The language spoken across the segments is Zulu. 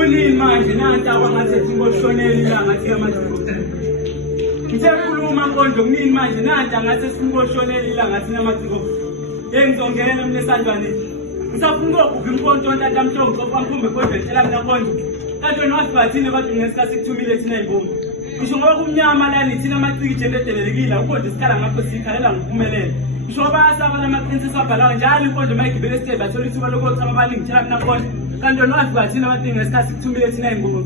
Kunini manje nanti akwangathethi ngoshonela ilanga thiyamathiko. Ngisekhuluma konje kunini manje nanti angathi singoshonela ilanga thiyamathiko. Yengizongena mina esandwane. Ngisafuna ukubhubha inkonzo ntata mhlongo kwamphumbe konje etshela mina konje. Kanti wena wasibathini bathi ngesikhathi sikuthumile thina imbongo. Ngisho ngoba kumnyama lana thina amaciki nje edelelekile ukonje isikhala ngapho sikhalela ngokuphumelela. Ngisho ngoba asaba lama-princess wabhalayo njalo inkonje mayigibele esithe bathola ithuba lokuthi abaningi thina mina konje. Kanti wena wasibathini abathi ngesikhathi sikuthumile thina imbongo.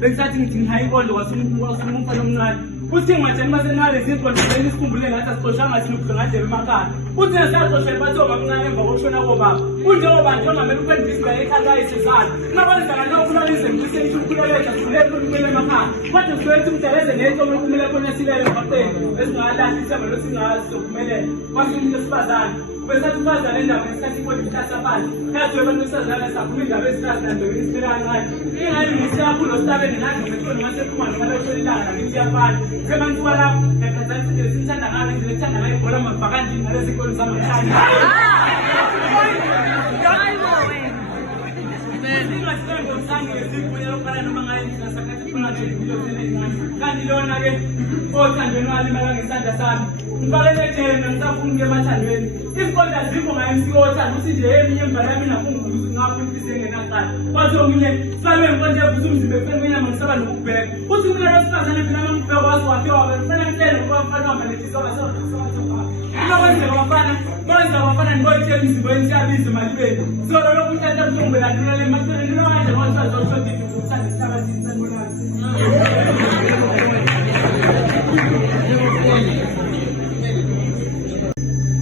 Bengisathi ngithi ngihayi inkonzo kwasumumfana omncane. Uthi ngimatshela masenqale izinkonzo zeni isikhumbule ngathi asixoshanga thina ukudlangajela emakhaya. Uthi ngesaqoshela bathi omamncane emva kokushona kobaba. Kunjengobantu ongamele ukwendisa ekhaya isizalo. Nabalizana nokulalize ngise ukuleletha kulelo kumele emakhaya. Kodwa siwethu umdeleze nento okumele khona silele ngapeni. Esingalahli isamba losingazokumelela. Kwasini lesifazane. Besathi umfazane endaba ngesikhathi kodwa ithatha phansi. Yathi abantu besazana sakhuluma indaba esifazane nje isibela kancane. Ingani ngisiyakhulu ostabeni nathi ngethona ngasekhumana ngalelo ilanga ngithi yafana. Semantuka lapho ngekhathana sithi sithanda ngale nje sithanda ngayo ibhola mabhakanje ngalezi nkolo zamakhaya. Kanti lona ke othandweni walimala ngesandla sami ngifakele ejele ngisafuna ukuya emathandweni izikonto azikho ngayo msikothanda uthi nje eminye embala yami nakungukuthi ngapho impisi engenaqala kwathi omunye sabe nkonje evuza umzimba efeni kwenyama ngisaba nokubheka uthi kumele wesifazane phela amambheko wazi wakhe wabe kufanele ngitshele ngoba mfana wamalethisa Kwenzeka wafana ngoyitshela imizimbo siyabiza emalibeni solo lokhu uthatha mhlawumbe landula le mathele nilo kanje ngosazo ushodile ukuthanda isihlabathini sanibonani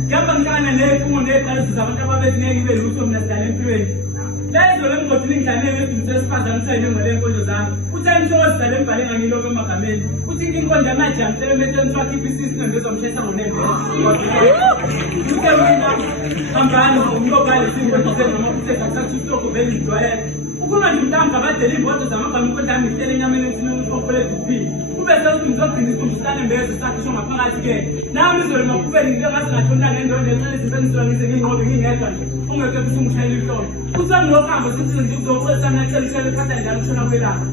ngiyabangikana nefungo neqalisi zabantu ababezineki belutho mina sidala empilweni lezo lemgodini ngidlanele edumisa esifazane usayile ngale nkonzo zami uthi ayimsokozidala embhaleni angiloko emagameni uthi inkonzo amajami sebemeteni swakhipha isisino ngezomshesa ngonembe uke mina hambani umlokale singotisengama kusegathatha usitoko vele ngidwayele ukuba nje mhlawumbe abadela iy'moto zamagama ukuthi ami ngitele enyameni ethina usokhole edupini kube sekuthi ngizogcina isikhumbuskane mbezo sakhisho ngaphakathi-ke nami izolo makubeni ngike ngathi ngathonta ngendondo encane ezibenziswa ngize ngingqobe ngingedwa nje ungekho usungushayela ihlolo kuthi angilokuhamba sithi nje uzokwesami nakuhlelishele ekhathani njalo ukushona kwelanga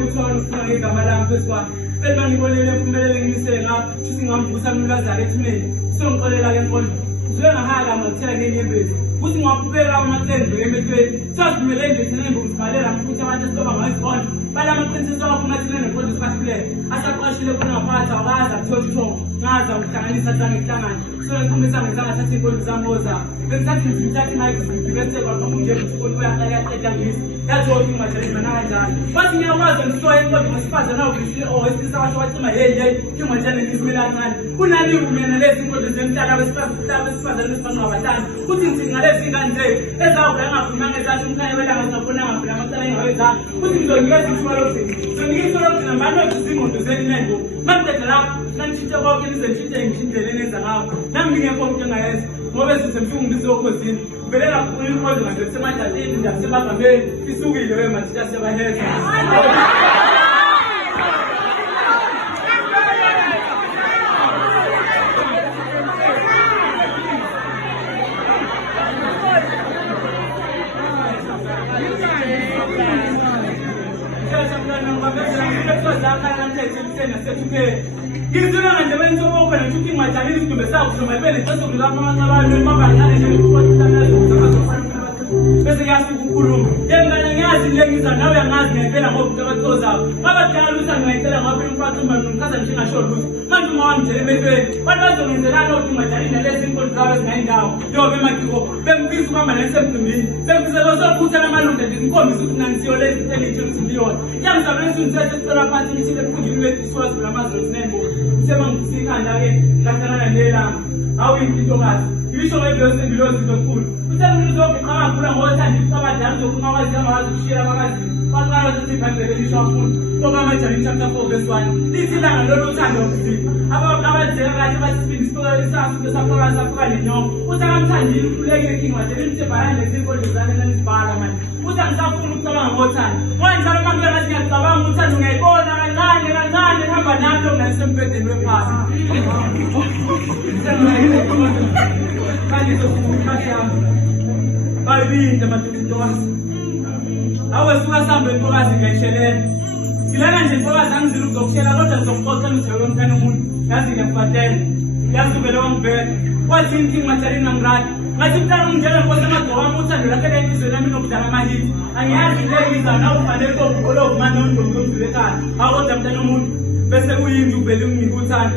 kuthiwa ufuna ngegama lami phezu kwami beli bangibonele mpumelele ngimisele ngapho futhi ngamvusa mnumzane ethimeni songixolela-ke enkondlo usuke ngahaya ngakuthela ngenyembezi kuthi ngawaqhubeka amathendo emehlweni sazivumele nje thina ngokuzibhalela futhi abantu esiloba ngayizibona balamaqinisisa wafuna thina nenkonzo sibasileyo asaqashile khona ngaphakathi awakaza kuthola uthoko ngaza ukuhlanganisa zange kuhlangane soleqhumisa ngezangathatha iy'nkolo zami ozabo bengisathi ngizithatha imayiki zingibeseka kamunje futhi ikolo uyaqala yaqeda ngisi yathi wokuthi ungajalezana kanjani bathi ngiyakwazi ngihloya inkonzo ngosifazane owesilisa washo wacima yeyi ingatshane ngizimela kancane kunaniwe mina lezi inkonzo zemtala besifazane besifana ngabatana futhi ngithi ngalezi ingane nje ezawuvela ngafunanga ezathi umkhaya welanga zingabonanga phela amacala engawezanga futhi ngizonikeza ithuba lokuzini ngizonikeza ithuba lokuzini ambanothi izingqondo zeni nengo mangiceda lapho nangitshintshe konke nize ntshintshe ngishindlela enenza ngakho nami ngingekho umuntu engayenza ngoba ezize mhlungu ngizokhozini vele kakhulu inkonzo nganje kusemadlaleni ndasebagameni isukile wemathita sebahetha ngizula nganje bensobokho nethuthi ngingajalile isidumbe sakho noma ibe neqeso lapho amancabalo emabangane bese kuyasuka ukukhuluma yengane ngiyazi le ngiza nawe uyangazi ngempela ngoba abatho zabo abadala lutha ngayicela ngabe umfathi uma ngimchaza nje ngasho lutho manje uma wangitshela emehlweni bantu bazongenzelana ukuthi ungajalile nalezi inkolo zabo ezingayindawo yobe emadiko bengifisa ukuhamba nasemcimbini bengifisa losophutha lamalunga nje ngikhombisa ukuthi nangisiyo lezi elitshe ngiyona yangizabelisa umthetho esicela phansi ngithile ephungile letisiwazi namazwe sinembo sema ngisikhanda-ke ngahlangana nelanga awuyintokazi ibisho ngebilozi zokhulu uthengiluzogqama khula ngothanda abadala zokungawazi amawazi ukushiyela abakazini baqala ukuthi ibhayibheli lisho afundi okamajani chapter 4 verse 1 lithi ilanga lolu uthando ukuzipha abadzela kathi basibindi isisafu besafakazi afuka nenyongo uthi akamthandile ukhulekile kingwadela imithebhayane lezinkolozane nanizibhala manje uthi angisafuni ukucabanga ngothando ngoyenjalo manje ngathi ngiyacabanga uthando ngiyayibona kancane kancane hamba nami onganisembhedeni wephasi kanje sokukhasi yami bayibinde madoda Awasuka sambe intokazi ngayishelela. Silana nje intokazi angizile ukuzokushela kodwa ngizokuxoxa umthelo womntana umuntu. Yazi ngiyakufatela. Yazi uvele wangibheka. Kwathi inkinga mathalini namrati. Ngathi mntana umntana nkosi amadoka wami uthando lakhe lenhliziyo yami nokudala amahiti. Angiyazi leyiza nawe ufanele kokukholo umane ondomzile ekhaya. Akodwa mntana umuntu bese kuyini uvele ungikuthanda.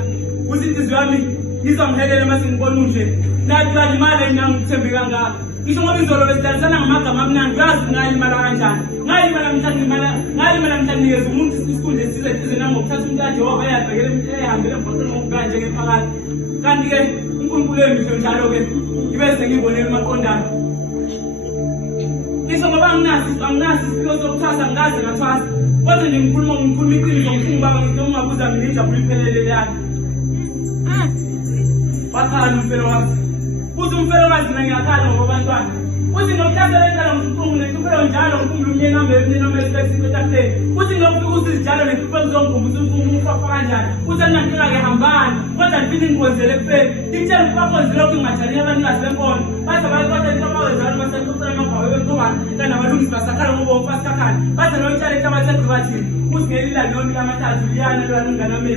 Uthi inhliziyo yami izongihelela mase ngibona unje. Nathi kalimala ingangithembi kangaka. Ngisho ngoba izolo besidalisana ngamagama amnandi uyazi ngalimala kanjani. Ngalimala mhlawumbe umuntu isikhundla esize nangokuthatha umuntu kaJehova eyabhekele ehambele emgwaqeni ngokukanje phakathi. Kanti-ke uNkulunkulu emisho njalo-ke ibese ngibonela emaqondana. Ngisho ngoba anginazi isiphiwo sokuthwasa ngikaze ngathwasa. Kodwa nje ngikhuluma iqiniso ngifuna ubaba ngisho ungabuza mina injabulo iphelele yakhe. Wakhala umfelokazi. Uthi umfelokazi mina ngiyakhala ngokubantwana. Uthi ngokuthatha lentala ngisiqungu nesifelo njalo ngikhumbula umnyeni wami emnyeni esipekutheni. Uthi ngokufika usizijalo nesifelo ngizongikhumbula umfafa kanjani. Uthi andinankinga-ke hambani kodwa ndifike ngikhonzele kufeni. Ngikutshela ukufakhonzile lokhu ngingathani abanikazi bempondo. Bathi abayikodwa intombazane basexoxela amagwabo bentombazane kanti abalungisi basakhala ngoba umfasikhakhali. Bathi noyitshale inhlabathi eGqibathini. Uthi ngelilanga yonke amathathu liyana lwana umngane wami.